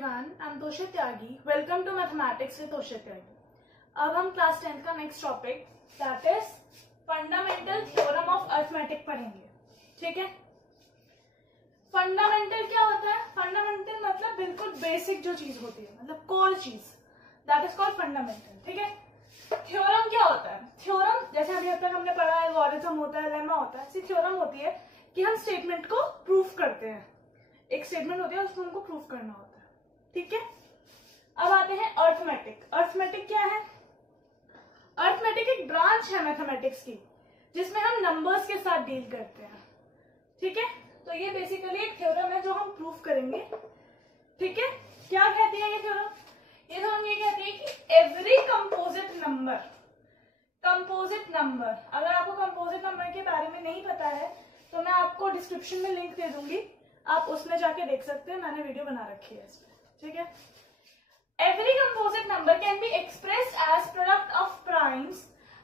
everyone, I'm Tosha Tyagi. Welcome to Mathematics with Tosha Tyagi. अब हम class 10 का next topic that is fundamental theorem of arithmetic पढ़ेंगे. ठीक है. Fundamental क्या होता है? फंडामेंटल मतलब बिल्कुल बेसिक जो चीज होती है, मतलब कोर चीज, दैट इज कॉल्ड फंडामेंटल. ठीक है. थ्योरम क्या होता है? थ्योरम जैसे अभी अब तक हमने पढ़ा है, एल्गोरिथम होता है, लेमा होता है. ऐसी थ्योरम होती है कि हम स्टेटमेंट को प्रूफ करते हैं. एक स्टेटमेंट होती है, उसको हमको प्रूफ करना होता है. ठीक है. अब आते हैं अरिथमेटिक. अरिथमेटिक क्या है? अरिथमेटिक एक ब्रांच है मैथमेटिक्स की जिसमें हम नंबर्स के साथ डील करते हैं. ठीक है. तो ये बेसिकली एक थ्योरम है जो हम प्रूफ करेंगे. ठीक है. क्या कहती है ये थ्योरम? ये थ्योरम ये कहती है कि एवरी कंपोजिट नंबर, अगर आपको कंपोजिट नंबर के बारे में नहीं पता है तो मैं आपको डिस्क्रिप्शन में लिंक दे दूंगी, आप उसमें जाके देख सकते हैं. मैंने वीडियो बना रखी है इसमें. ठीक है. Every composite number can be expressed as product of primes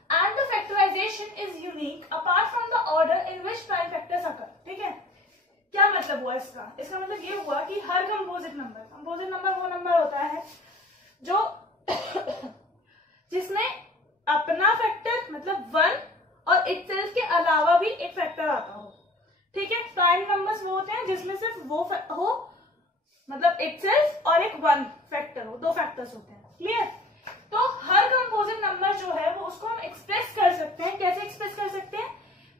and the factorization is unique apart from the order in which prime factors occur. ठीक है. क्या मतलब हुआ इसका? इसका मतलब ये हुआ कि हर कंपोजिट नंबर वो नंबर होता है जो जिसमें अपना फैक्टर मतलब 1 और इटसेल्फ के अलावा भी एक फैक्टर आता हो. ठीक है. प्राइम नंबर्स वो होते हैं जिसमें सिर्फ वो हो, मतलब इटसेल्फ और एक 1 फैक्टर हो, 2 फैक्टर्स होते हैं. क्लियर? तो हर कंपोजिट नंबर जो है वो उसको हम एक्सप्रेस कर सकते हैं. कैसे एक्सप्रेस कर सकते हैं?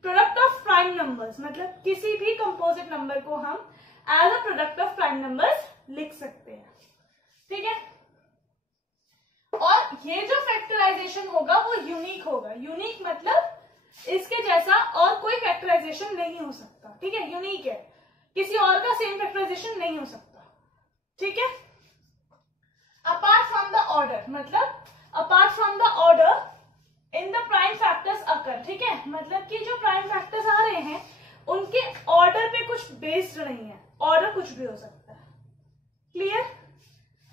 प्रोडक्ट ऑफ प्राइम नंबर्स, मतलब किसी भी कंपोजिट नंबर को हम as a product of prime numbers लिख सकते हैं. ठीक है. और ये जो फैक्टराइजेशन होगा वो यूनिक होगा. यूनिक मतलब इसके जैसा और कोई फैक्टराइजेशन नहीं हो सकता. ठीक है. यूनिक है, किसी और का सेम फैक्टराइजेशन नहीं हो सकता. ठीक है. अपार्ट फ्रॉम द ऑर्डर, मतलब apart from the order in the prime factors occur. ठीक है. मतलब कि जो प्राइम फैक्टर्स आ रहे हैं उनके ऑर्डर पे कुछ बेस्ड नहीं है, ऑर्डर कुछ भी हो सकता है. क्लियर?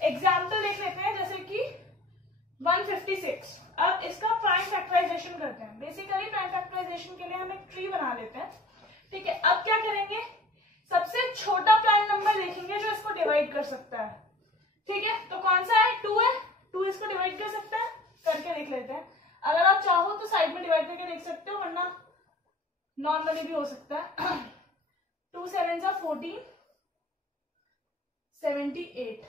एग्जाम्पल देख लेते हैं, जैसे कि 156. अब इसका प्राइम फैक्टराइजेशन करते हैं. बेसिकली प्राइम फैक्टराइजेशन के लिए हम एक ट्री बना लेते हैं. ठीक है. अब क्या करेंगे? सबसे छोटा प्राइम नंबर देखेंगे जो इसको डिवाइड कर सकता है. ठीक है. तो कौन सा है? 2 है. 2 इसको डिवाइड कर सकता है. करके देख लेते हैं. अगर आप चाहो तो साइड में डिवाइड करके देख सकते हो, वरना नॉर्मली भी हो सकता है. 2 7 14, 78.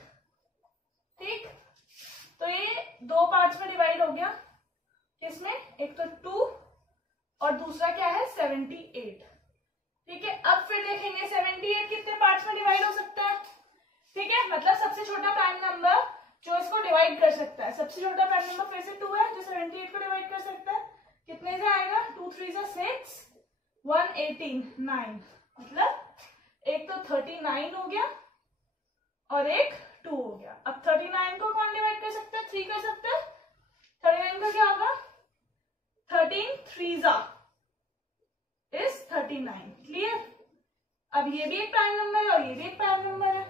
ठीक. तो ये 2 पार्ट्स में डिवाइड हो गया. इसमें एक तो 2 और दूसरा क्या है? 78. ठीक है. अब फिर देखेंगे 78 कितने पार्ट्स में डिवाइड हो सकता है. ठीक है. मतलब सबसे छोटा प्राइम नंबर जो इसको डिवाइड कर सकता है, सबसे छोटा प्राइम नंबर फिर से 2 है जो 78 को डिवाइड कर सकता है. कितने से आएगा? 2 3 6, 1 18, 9. मतलब एक तो 39 हो गया और एक 2 हो गया. अब 39 को कौन डिवाइड कर सकता है? 3 कर सकता है. 39 का क्या होगा? 13 3 is 39. क्लियर? अब ये भी एक प्राइम नंबर है और ये भी एक प्राइम नंबर है.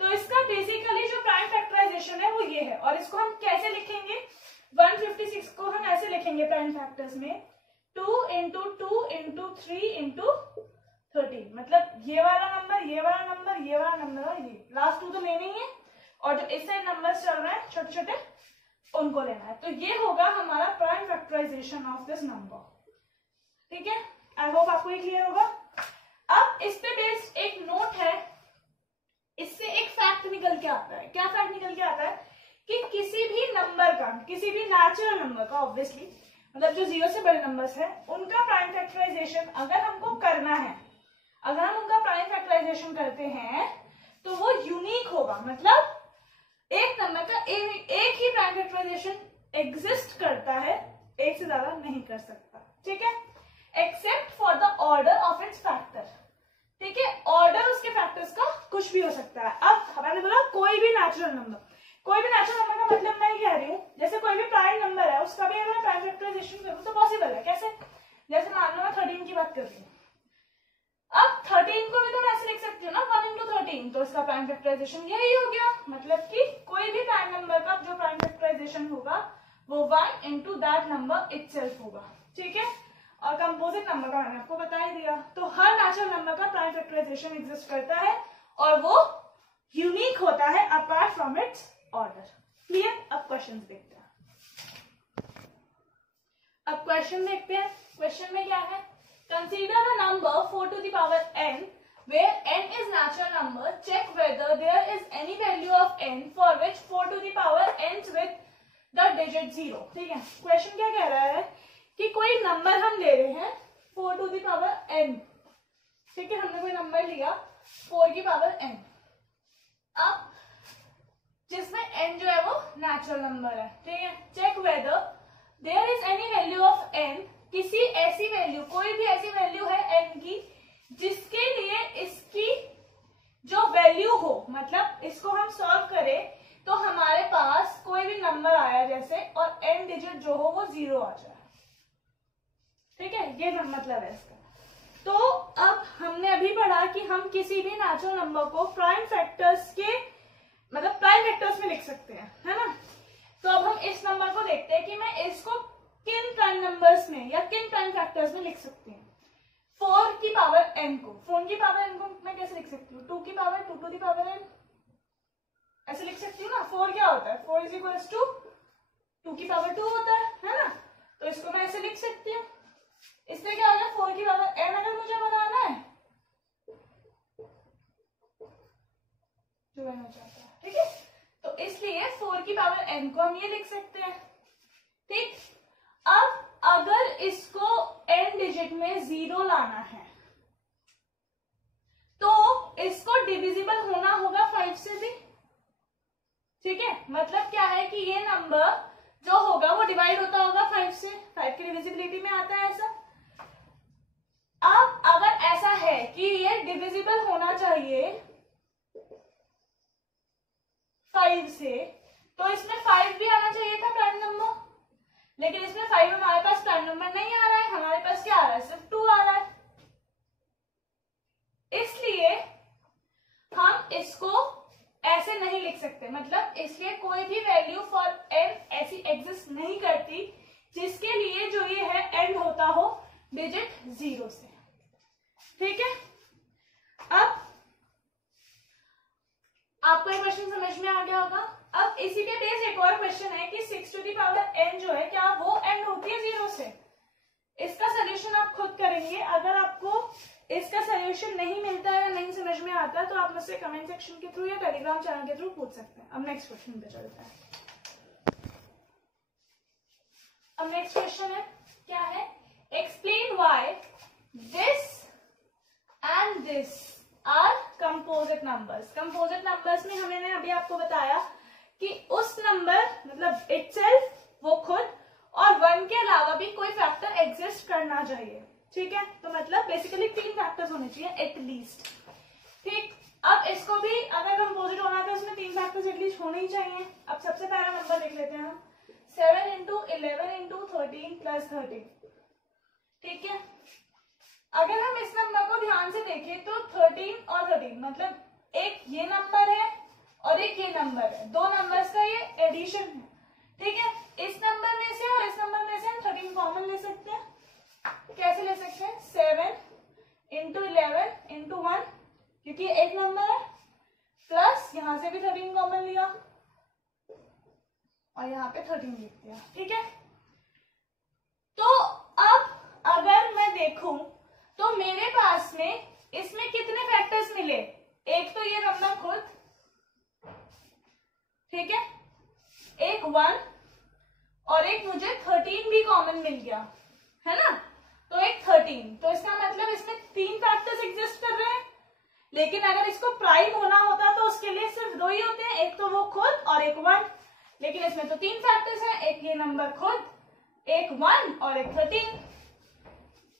तो इसका बेसिकली जो प्राइम फैक्टराइजेशन है वो ये है. और इसको हम कैसे लिखेंगे? 156 को हम ऐसे लिखेंगे प्राइम फैक्टर्स में 2 into 2 into 3 into 13. मतलब ये वाला नंबर, ये वाला नंबर, ये वाला नंबर और ये लास्ट 2 तो लेने ही है, और जो इस साइड नंबर्स चल रहे हैं छोटे छोटे उनको लेना है. तो ये होगा हमारा prime factorization of this number. ठीक है. आई होप आपको ये क्लियर होगा. अब इस पे बेस्ड एक नोट है. इससे एक फैक्ट निकल के आता है. क्या फैक्ट निकल के आता है? कि किसी भी नंबर का, किसी भी नेचुरल नंबर का, ऑब्वियसली मतलब जो 0 से बड़े नंबर्स है उनका प्राइम फैक्टराइजेशन अगर हमको करना है, अगर हम उनका प्राइम फैक्टराइजेशन करते हैं तो वो यूनिक होगा. मतलब एक नंबर का एक ही प्राइम फैक्टराइजेशन एग्जिस्ट करता है, एक से ज्यादा नहीं कर सकता. ठीक है. Except for the order of its factor. ठीक है. ऑर्डर उसके फैक्टर्स का कुछ भी हो सकता है. अब मैंने बोला कोई भी नेचुरल नंबर, कोई भी नेचुरल नंबर का मतलब मैं कह रही हूँ जैसे कोई भी प्राइम नंबर है उसका भी अगर मैं प्राइम फैक्टराइजेशन करूँ तो पॉसिबल है. कैसे? जैसे मान लो मैं 13 की बात कर रही हूँ. अब 13 को भी तो मैं ऐसे लिख सकती हूँ ना, 1 into 13. तो इसका प्राइम फैक्टराइजेशन यही हो गया. मतलब कि कोई भी प्राइम नंबर का जो प्राइम फैक्टराइजेशन होगा वो 1 into दैट नंबर इटसेल्फ होगा. ठीक है. और कंपोजिट नंबर का मैंने आपको बता ही दिया. तो हर नेचुरल नंबर का प्राइम फैक्टराइजेशन एग्जिस्ट करता है और वो यूनिक होता है apart from its order. Clear? अब क्वेश्चन देखते हैं। अब क्वेश्चन देखते हैं। क्वेश्चन में क्या है? Consider a number 4 to the power n where n is natural number. Check whether there is any value of n for which 4 to the power ends with the digit 0. ठीक है, question क्या कह रहा है कि कोई नंबर हम ले रहे हैं 4 to the power n। ठीक है, हमने कोई नंबर लिया 4 की पावर n, अब जिसमें n जो है वो नेचुरल नंबर है। ठीक है, check whether there is any value of n, किसी ऐसी वैल्यू, कोई भी ऐसी वैल्यू है n की जिसके लिए इसकी जो वैल्यू हो, मतलब इसको हम सॉल्व करें तो हमारे पास कोई भी नंबर आया जैसे, और n डिजिट जो हो वो 0 आ जाए। ठीक है, ये मतलब है इसका। तो अब हमने अभी पढ़ा कि हम किसी भी नेचुरल नंबर को प्राइम फैक्टर्स के, मतलब प्राइम फैक्टर्स में लिख सकते हैं, है ना। तो अब हम इस नंबर को देखते हैं कि मैं इसको किन प्राइम नंबर्स में या किन प्राइम फैक्टर्स में लिख सकती हूँ। 4 की पावर n को, 4 की पावर n को मैं कैसे लिख सकती हूँ? 2 की power 2 to the power n, ऐसे लिख सकती हूँ ना। 4 क्या होता है? 4 इज इक्वल्स टू 2 की पावर 2 होता है ना। तो इसको मैं ऐसे लिख सकती हूँ। इससे क्या हो गया? 4 की पावर n अगर मुझे बनाना है जो बनना चाहता है, ठीक है, तो इसलिए 4 की पावर n को हम ये लिख सकते हैं। ठीक, अब अगर इसको n डिजिट में 0 लाना है तो इसको डिविजिबल होना होगा 5 से भी। ठीक है, मतलब क्या है कि ये नंबर जो होगा वो डिवाइड होता होगा 5 से, 5 की डिविजिबिलिटी में आता है ऐसा। अब अगर ऐसा है कि ये डिविजिबल होना चाहिए 5 से, तो इसमें 5 भी आना चाहिए था प्राइम नंबर, लेकिन इसमें 5 हमारे पास प्राइम नंबर नहीं आ रहा है, हमारे पास क्या आ रहा है? सिर्फ 2 आ रहा है। इसलिए हम इसको ऐसे नहीं लिख सकते, मतलब इसलिए कोई भी वैल्यू फॉर n ऐसी एग्जिस्ट नहीं करती जिसके लिए जो ये है एंड होता हो डिजिट 0 से। ठीक है, अब आपको ये क्वेश्चन समझ में आ गया होगा। अब इसी के बेस एक और क्वेश्चन है कि 6 to the power n जो है क्या वो एंड होती है 0 से? इसका सोल्यूशन आप खुद करेंगे। अगर आपको इसका सोल्यूशन नहीं मिलता है या नहीं समझ में आता तो आप मुझसे कमेंट सेक्शन के थ्रू या टेलीग्राम चैनल के थ्रू पूछ सकते हैं। अब नेक्स्ट क्वेश्चन पे चलते हैं। अब नेक्स्ट क्वेश्चन है, क्या है? Explain why this and this are composite numbers. Composite numbers में हमने अभी आपको बताया कि उस नंबर मतलब इटसेल्फ, वो खुद, और 1 के अलावा भी कोई फैक्टर एग्जिस्ट करना चाहिए। ठीक है, तो मतलब बेसिकली 3 फैक्टर्स होने चाहिए एटलीस्ट। ठीक, अब इसको भी अगर कंपोजिट होना तो उसमें 3 फैक्टर्स एटलीस्ट होने ही चाहिए। अब सबसे पहला नंबर देख लेते हैं हम, 7 into 11 into 13 plus 13। ठीक है, अगर हम इस नंबर को ध्यान से देखें तो 13 और 13 मतलब एक ये नंबर है और एक ये नंबर है, दो नंबर्स का ये एडिशन है। ठीक है, इस नंबर में से और इस नंबर में से हम 13 कॉमन ले सकते हैं। कैसे ले सकते हैं? 7 into 11 into 1, क्योंकि ये एक नंबर है, प्लस यहां से भी 13 कॉमन लिया और यहाँ पे 13 लिख दिया। ठीक है, तो अब अगर मैं देखूं तो मेरे पास में इसमें कितने फैक्टर्स मिले? एक तो ये नंबर खुद, ठीक है, एक 1 और एक मुझे 13 भी कॉमन मिल गया, है ना, तो एक 13। तो इसका मतलब इसमें 3 फैक्टर्स एग्जिस्ट कर रहे हैं। लेकिन अगर इसको प्राइम होना होता तो उसके लिए सिर्फ 2 ही होते हैं, एक तो वो खुद और एक 1। लेकिन इसमें तो 3 फैक्टर्स हैं, एक ये नंबर खुद, एक 1 और एक 13।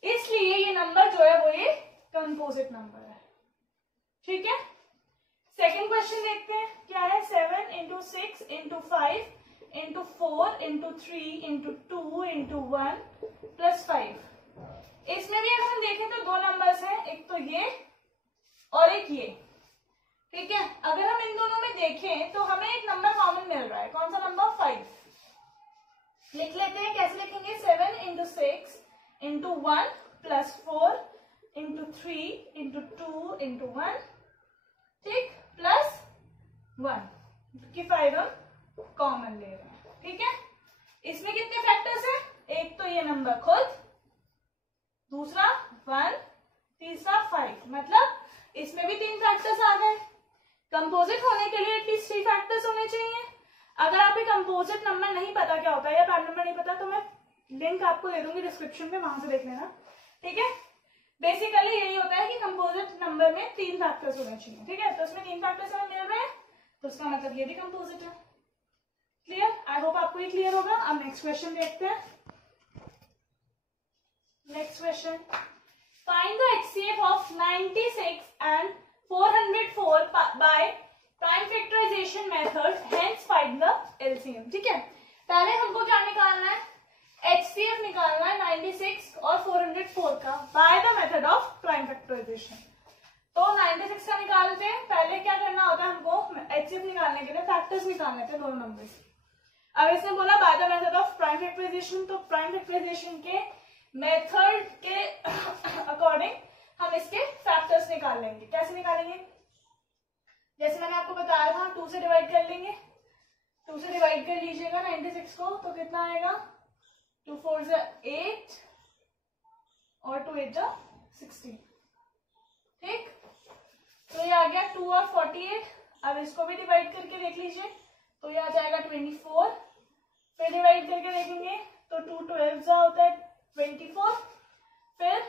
इसलिए ये नंबर जो है वो ये कंपोजिट नंबर है। ठीक है, सेकेंड क्वेश्चन देखते हैं, क्या है? 7 into 6 into 5 into 4 into 3 into 2 into 1 plus 5। इसमें भी अगर हम देखें तो 2 नंबर्स हैं, एक तो ये और एक ये। ठीक है, अगर हम इन दोनों में देखें तो हमें एक नंबर कॉमन मिल रहा है। कौन सा नंबर? 5। लिख लेते हैं, कैसे लिखेंगे? 7 into 6 into 1 plus 4 into 3 into 2 into 1, ठीक, प्लस 1। कि 5 हम कॉमन ले रहे हैं। ठीक है, इसमें कितने फैक्टर्स है? एक तो ये नंबर खुद, दूसरा 1, तीसरा 5, मतलब इसमें भी 3 फैक्टर्स आ गए। कंपोजिट होने के लिए एटलीस्ट 3 फैक्टर्स होने चाहिए। अगर आपको कंपोजिट नंबर नहीं पता क्या होता है या प्राइम नंबर नहीं पता तो मैं लिंक आपको दे दूंगी डिस्क्रिप्शन में, वहां से देख लेना। ठीक है, बेसिकली यही होता है कि कंपोजिट नंबर में 3 फैक्टर्स होने चाहिए। ठीक है, तो इसमें 3 फैक्टर्स हमें मिल रहे हैं तो उसका मतलब ये भी कंपोजिट है। क्लियर? आई होप आपको ये क्लियर होगा। अब नेक्स्ट क्वेश्चन देखते हैं। Next question, find the HCF of 96 and 404 by prime factorization method, hence find the LCM। ठीक है, पहले हमको क्या निकालना है? HCF निकालना है 96 और 404 का by the method of prime factorization. तो 96 का निकालते हैं। पहले क्या करना होता है हमको? HCF निकालने के लिए फैक्टर्स निकालने थे, दोनों नंबर्स। अब इसने बोला by the method of prime factorization, तो प्राइम फैक्टराइजेशन के मेथड के अकॉर्डिंग हम इसके फैक्टर्स निकाल लेंगे। कैसे निकालेंगे? जैसे मैंने आपको बताया था, 2 से डिवाइड कर लेंगे। 2 से डिवाइड कर लीजिएगा 96 को, तो कितना आएगा? 2 4 is 8 और 2 8 is 16। ठीक, तो ये आ गया 2 और 48। अब इसको भी डिवाइड करके देख लीजिए, तो ये आ जाएगा 24। फिर डिवाइड करके देखेंगे तो 2 12 जा होता है 24, फिर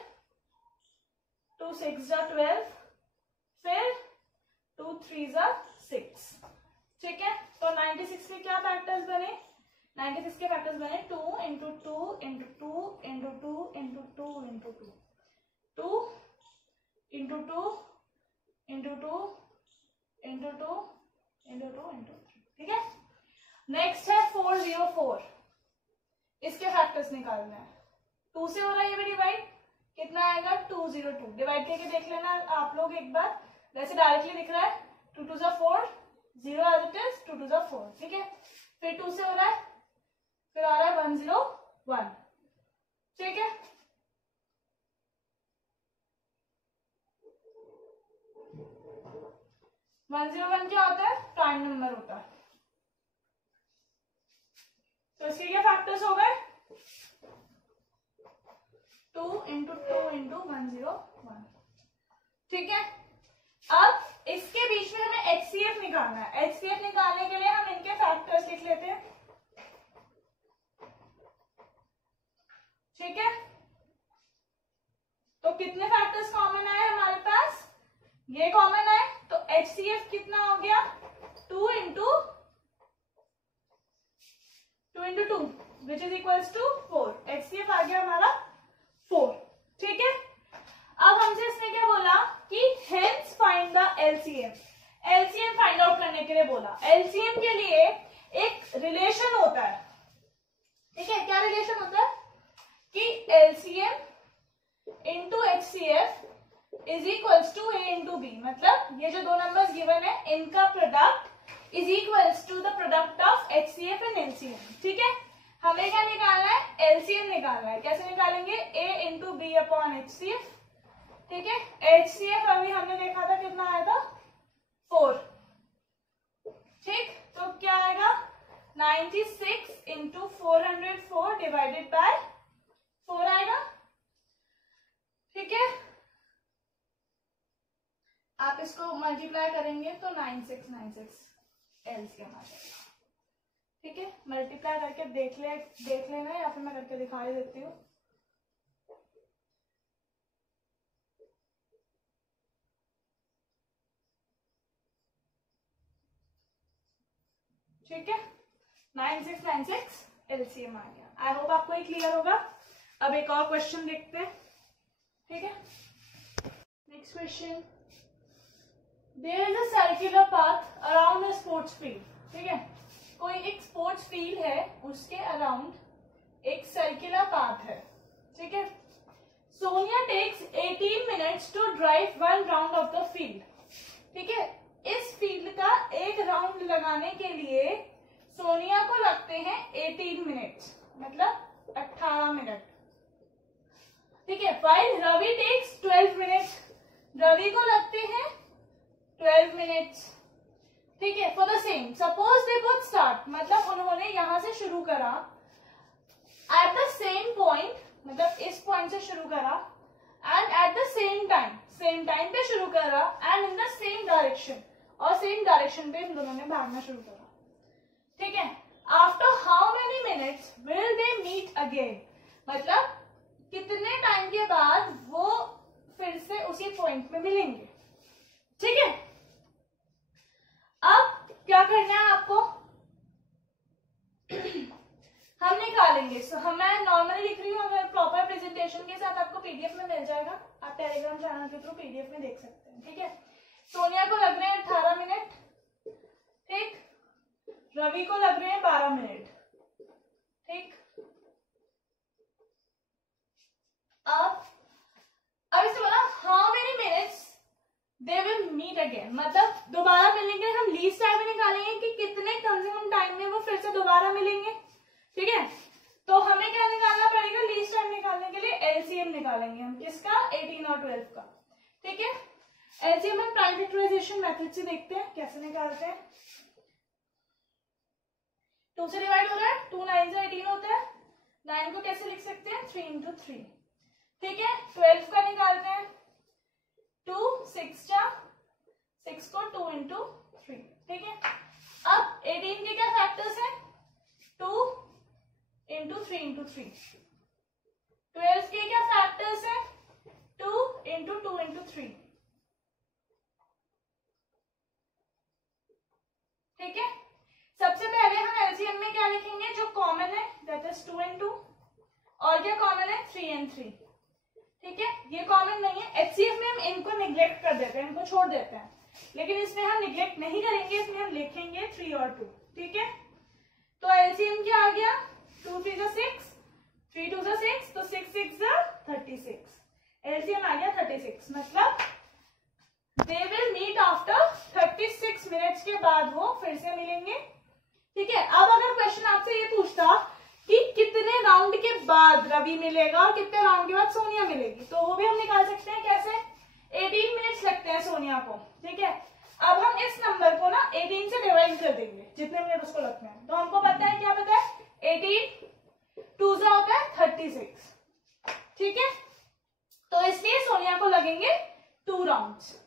2 6 जा 12, फिर 2 3 जा 6। ठीक है, तो 96 के क्या फैक्टर्स बने? 96 के फैक्टर्स बने 2 into 2 into 2 into 2 into 2 into 2, 2 into 2 into 2 into 2 into 2 into 3। ठीक है, नेक्स्ट है 404। इसके फैक्टर्स निकालना है। 2 से हो रहा है ये भी डिवाइड, कितना आएगा? 202। डिवाइड करके देख लेना आप लोग एक बार, वैसे डायरेक्टली दिख रहा है 2 2 जा 4, 0 एज इट इज, 2 2 जा 4। ठीक है, फिर 2 से हो रहा है, फिर आ रहा है 101। ठीक है, वन 101 क्या होता है? प्राइम नंबर होता है। तो इसके क्या फैक्टर्स हो गए? 2 इंटू 2 इंटू 101। ठीक है, अब इसके बीच में हमें HCF निकालना है। HCF निकालने के लिए हम इनके फैक्टर्स लिख लेते हैं। ठीक है, तो कितने फैक्टर्स कॉमन आए हमारे पास? ये कॉमन आए, तो HCF कितना हो गया? 2 into 2 which is equals to 4। HCF आ गया हमारा 4। ठीक है, अब हमसे इसने क्या बोला कि hence find the LCM। LCM find out करने के लिए बोला। LCM के लिए एक रिलेशन होता है। ठीक है, क्या रिलेशन होता है? कि LCM into HCF is equals to A into B। मतलब ये जो दो नंबर्स गिवन है, इनका product is equals to the product of HCF and LCM। ठीक है, हमें क्या निकालना है? LCM निकालना है। कैसे निकालेंगे? A into B upon HCF। ठीक है, HCF अभी हमने देखा था कितना आया था? 4। ठीक, तो क्या आएगा? 96 इंटू 404 डिवाइडेड बाय 4 आएगा। ठीक है, आप इसको मल्टीप्लाई करेंगे तो 9696 LCM आ जाएगा। ठीक है, मल्टीप्लाई करके देख लेना, या फिर मैं करके दिखा ही देती हूँ। ठीक है, 9696 LCM आ गया। आई होप आपको ये क्लियर होगा। अब एक और क्वेश्चन देखते हैं। ठीक है, next question, there is a circular path around a sports field. ठीक है, कोई एक स्पोर्ट्स फील्ड है, उसके अराउंड एक सर्कुलर पाथ है। ठीक है, Sonia takes 18 minutes to drive 1 round of the field. ठीक है, इस फील्ड का एक राउंड लगाने के लिए सोनिया को लगते हैं 18 मिनट्स, मतलब 18 मिनट। ठीक है, while Ravi takes 12 minutes, Ravi को लगते हैं 12 मिनट्स। ठीक है, for the same suppose they both start, मतलब उन्होंने यहां से शुरू करा एट द सेम पॉइंट, मतलब इस पॉइंट से शुरू करा and at the same time पे शुरू करा and in the same direction, और सेम डायरेक्शन पे इन दोनों ने भागना शुरू करा। ठीक है, after how many minutes will they meet again, मतलब कितने टाइम के बाद वो फिर से उसी पॉइंट में मिलेंगे। ठीक है, अब क्या करना है आपको, हम निकालेंगे। मैं नॉर्मली लिख रही हूँ, अगर प्रॉपर प्रेजेंटेशन के साथ आपको पीडीएफ में मिल जाएगा, आप टेलीग्राम चैनल के थ्रू पीडीएफ में देख सकते हैं। ठीक है, सोनिया को लग रहे हैं 18 मिनट, ठीक, रवि को लग रहे हैं 12 मिनट। ठीक, अब इसे बोला how many minutes they will meet again, मतलब दोबारा मिलेंगे। हम लीस्ट टाइम में निकालेंगे कि कितने कम से कम टाइम में वो फिर से दोबारा मिलेंगे। ठीक है, तो हमें क्या निकालना पड़ेगा, लीस्ट टाइम निकालने के लिए एलसीएम निकालेंगे हम, किसका, 18 और 12 का। ठीक है, एलसीएम हम प्राइम फैक्टराइजेशन मेथड से देखते हैं कैसे निकालते हैं। 2 से डिवाइड हो रहा है, 2 9 से 18 होता है, 9 को कैसे लिख सकते हैं, 3 into 3। ठीक है, 12 का निकालते हैं, 2 6 जा 6 को 2 into 3। ठीक है, अब 18 के क्या फैक्टर्स हैं, 2 into 3 into 3। 12 के क्या फैक्टर्स हैं, 2 into 2 into 3। ठीक है, सबसे पहले हम एलसीएम में क्या लिखेंगे, जो कॉमन है दैट इज 2 and 2, और क्या कॉमन है, 3 and 3। ठीक है, ये कॉमन नहीं है। एचसीएफ में हम इनको निग्लेक्ट कर देते हैं, इनको छोड़ देते हैं, लेकिन इसमें हम निग्लेक्ट नहीं करेंगे, इसमें हम लिखेंगे 3 और 2। ठीक है, तो एलसीएम क्या आ गया, 2 3 6, 3 2 6, तो 6 6 36, एलसीएम आ गया 36, मतलब they will meet after 36 minutes के बाद वो फिर से मिलेंगे। ठीक है, अब अगर क्वेश्चन आपसे ये पूछता कि कितने राउंड के बाद रवि मिलेगा और कितने राउंड के बाद सोनिया मिलेगी, तो वो भी हम निकाल सकते हैं। कैसे, 18 मिनट्स लगते हैं सोनिया को। ठीक है, अब हम इस नंबर को ना 18 से डिवाइड कर देंगे, जितने मिनट उसको लगते हैं। तो हमको पता है, क्या पता है, 18 2 जा होता है 36। ठीक है, तो इसलिए सोनिया को लगेंगे 2 राउंड्स।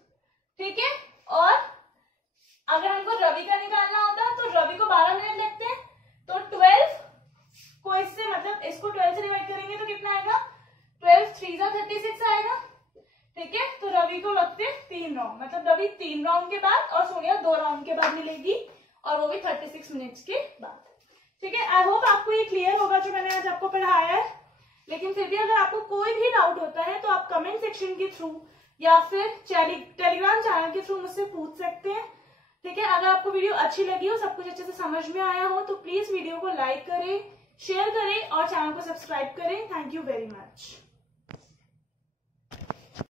ठीक है, और अगर हमको रवि का निकालना होता तो रवि को 12 मिनट लगते हैं, तो 12 को इससे, मतलब इसको 12 से डिवाइड करेंगे तो कितना आएगा, 12 3 जा 36 आएगा। ठीक है, तो रवि को लगते 3 राउंड, मतलब रवि 3 राउंड के बाद और सोनिया 2 राउंड के बाद मिलेगी, और वो भी 36 मिनट्स के बाद। ठीक है, आई होप आपको ये क्लियर होगा जो मैंने आज आपको पढ़ाया है। लेकिन फिर भी अगर आपको कोई भी डाउट होता है तो आप कमेंट सेक्शन के थ्रू या फिर टेलीग्राम चैनल के थ्रू मुझसे पूछ सकते हैं। ठीक है, अगर आपको वीडियो अच्छी लगी हो, सब कुछ अच्छे से समझ में आया हो, तो प्लीज वीडियो को लाइक करें, शेयर करें और चैनल को सब्सक्राइब करें। Thank you very much.